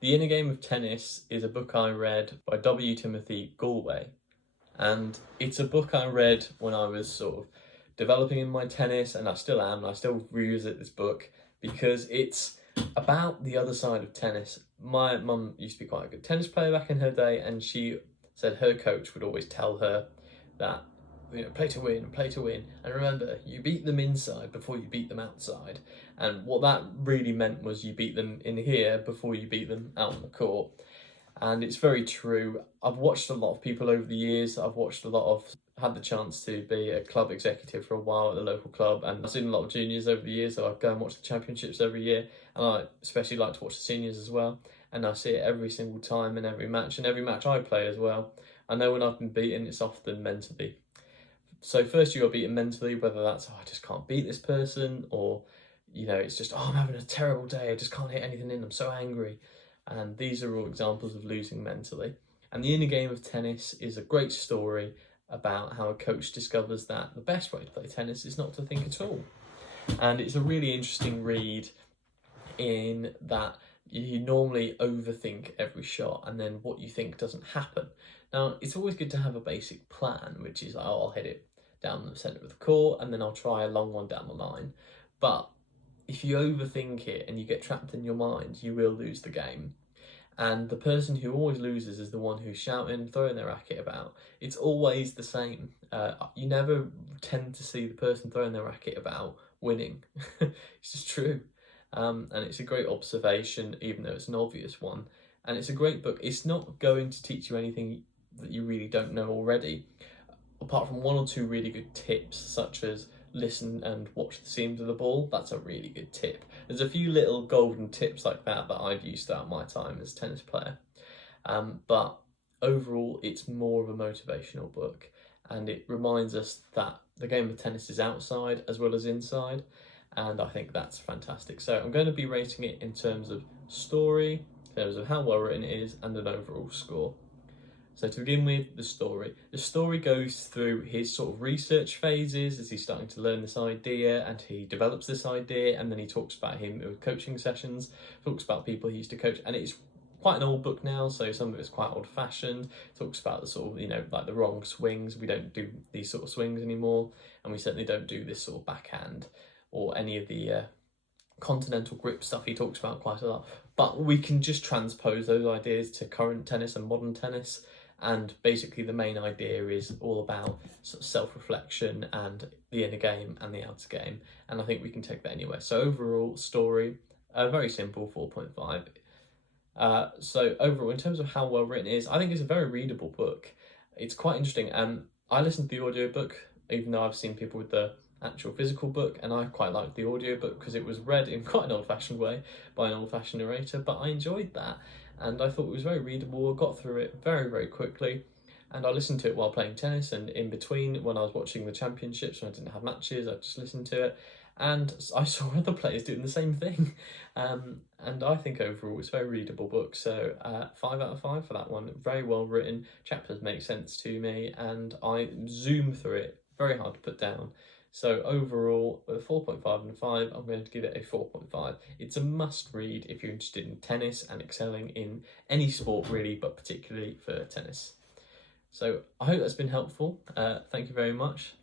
The Inner Game of Tennis is a book I read by W. Timothy Galway, and it's a book I read when I was sort of developing in my tennis, and I still am, and I still revisit this book because it's about the other side of tennis. My mum used to be quite a good tennis player back in her day, and she said her coach would always tell her that, play to win, play to win, and remember, you beat them inside before you beat them outside. And what that really meant was you beat them in here before you beat them out on the court. And it's very true. I've watched a lot of people over the years. Had the chance to be a club executive for a while at the local club, and I've seen a lot of juniors over the years, so I go and watch the championships every year, and I especially like to watch the seniors as well, and I see it every single time in every match, and every match I play as well. I know when I've been beaten, it's often mentally. So first you got beaten mentally, whether that's, I just can't beat this person, or, it's just, I'm having a terrible day, I just can't hit anything in, I'm so angry. And these are all examples of losing mentally. And The Inner Game of Tennis is a great story about how a coach discovers that the best way to play tennis is not to think at all. And it's a really interesting read in that you normally overthink every shot, and then what you think doesn't happen. Now, it's always good to have a basic plan, which is, I'll hit it down the centre of the court, and then I'll try a long one down the line. But if you overthink it and you get trapped in your mind, you will lose the game. And the person who always loses is the one who's shouting, throwing their racket about. It's always the same. You never tend to see the person throwing their racket about winning. It's just true. And it's a great observation, even though it's an obvious one. And it's a great book. It's not going to teach you anything that you really don't know already, apart from one or two really good tips, such as listen and watch the seams of the ball. That's a really good tip. There's a few little golden tips like that I've used throughout my time as a tennis player. But overall, it's more of a motivational book, and it reminds us that the game of tennis is outside as well as inside, and I think that's fantastic. So I'm going to be rating it in terms of story, in terms of how well written it is, and an overall score. So to begin with, the story goes through his sort of research phases as he's starting to learn this idea, and he develops this idea, and then he talks about him with coaching sessions, talks about people he used to coach, and it's quite an old book now, so some of it's quite old-fashioned. Talks about the sort of, like the wrong swings. We don't do these sort of swings anymore, and we certainly don't do this sort of backhand or any of the continental grip stuff he talks about quite a lot. But we can just transpose those ideas to current tennis and modern tennis. And basically the main idea is all about sort of self-reflection and the inner game and the outer game. And I think we can take that anywhere. So overall, story, very simple, 4.5. So overall, in terms of how well written it is, I think it's a very readable book. It's quite interesting. I listened to the audiobook, even though I've seen people with the actual physical book, and I quite liked the audiobook because it was read in quite an old-fashioned way by an old-fashioned narrator, but I enjoyed that. And I thought it was very readable. I got through it very, very quickly. And I listened to it while playing tennis, and in between when I was watching the championships when I didn't have matches, I just listened to it. And I saw other players doing the same thing. And I think overall it's a very readable book. So 5 out of 5 for that one. Very well written. Chapters make sense to me, and I zoom through it. Very hard to put down. So overall, with a 4.5 and 5, I'm going to give it a 4.5. It's a must read if you're interested in tennis and excelling in any sport really, but particularly for tennis. So I hope that's been helpful. Thank you very much.